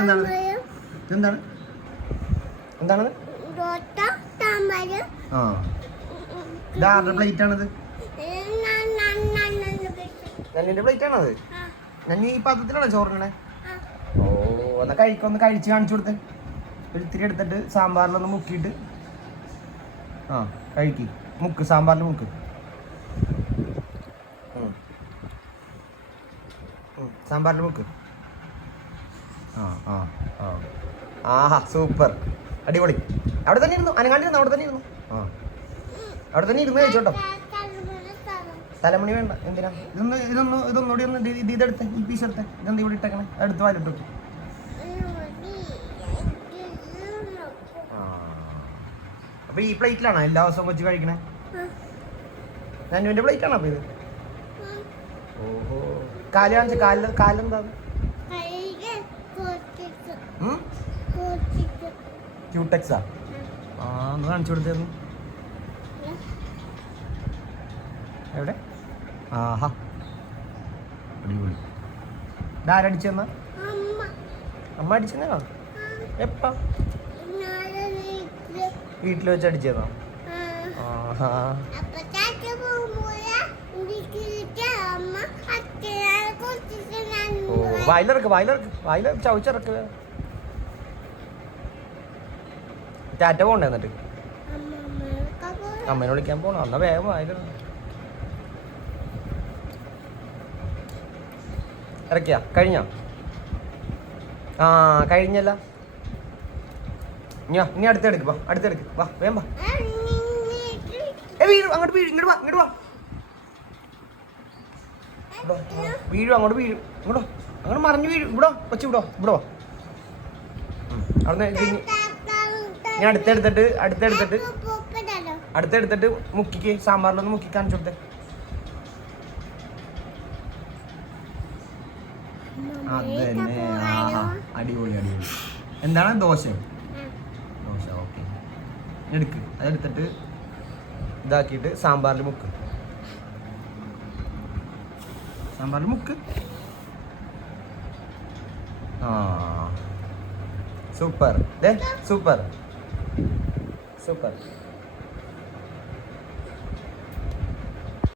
എന്താണ് എന്താണ് എന്താണ് ആ ഇതാരുടെ പ്ലേറ്റ് ആണത്? നന്നിന്റെ പ്ലേറ്റ് ആണത്? നന്നി ഈ പാത്രത്തിലാണോ ചോറിനെ? ഓ ഒന്ന് കഴിച്ച് കാണിച്ചു കൊടുത്തേ. ഇത്തിരി എടുത്തിട്ട് സാമ്പാറിലൊന്ന് മുക്കിയിട്ട് ആ കഴിക്ക്. മുക്ക് സാമ്പാറിൽ മുക്ക്. സാമ്പാറിൽ മുക്ക്. ആ ആ ആ ആഹാ സൂപ്പർ, അടിപൊളി. അവിടെ തന്നെ ഇരുന്നു, അനങ്ങാണ്ടിരുന്നു, അവിടെ തന്നെ ഇരുന്നു. ആ അവിടെ തന്നെ ഇരുന്ന് കഴിച്ചോട്ടോ. തലമണി വേണ്ട, എന്തിനാ? ഇതൊന്നുകൂടി ഒന്ന് ഇതെടുത്ത് ഈ പീസ് എടുത്ത്. ഇതെന്താ ഇവിടെ ഇട്ടേക്കണേ? അടുത്ത് വാലിട്ടു. അപ്പൊ ഈ പ്ലേറ്റിലാണോ എല്ലാ ദിവസവും വെച്ച് കഴിക്കണേ? നന്നുവിന്റെ പ്ലേറ്റ് ആണോ അപ്പൊ ഇത്? ഓഹോ, കാല് കാണിച്ച കാലെന്താ? ക്യൂടെക്സാ? ആ ഒന്ന് കാണിച്ചു കൊടുത്തായിരുന്നു. എവിടെ? ആഹാ അടിപൊളി. ഇതാരടിച്ചെന്നാ? അമ്മ അടിച്ചെന്നാ? എപ്പാ? വീട്ടിൽ വെച്ച് അടിച്ചതാ? ആഹാ ഓ വായിലിറക്ക് ചവച്ചിറക്ക്. ടാറ്റ പോണ്ടേ? എന്നിട്ട് അമ്മേനെ വിളിക്കാൻ പോണോ? എന്നാ വേഗം വായിലിറക്ക്. ഇറക്കിയാ? കഴിഞ്ഞോ? ആ കഴിഞ്ഞല്ല. ഇനി അടുത്തെടുക്ക്. വാ അടുത്തെടുക്ക്. വാ വേഗം വാ. വീഴും അങ്ങോട്ട്, വീഴും. ഇങ്ങോട്ട് വാ, ഇങ്ങോട്ട് വാ. വീഴും അങ്ങോട്ട്, വീഴും ഇങ്ങോട്ടോ. അങ്ങോട്ട് മറിഞ്ഞു വീഴും. ഇവിടെ കൊച്ചു വിടോ, ഇവിടെ വാ. അവിടെ ഞാൻ അടുത്തെടുത്തിട്ട് മുക്കിക്ക് സാമ്പാറിലൊന്ന് മുക്കി കാണിച്ചു കൊടുത്തേ. അതന്നെ. ആഹാ അടിപൊളി അടിപൊളി. എന്താണ്? ദോശ. ദോശ ഓക്കെ. എടുക്ക്. അതെടുത്തിട്ട് ഇതാക്കിയിട്ട് സാമ്പാറിൽ മുക്ക്. സാമ്പാറിൽ മുക്ക്. ആ സൂപ്പർ. Super super.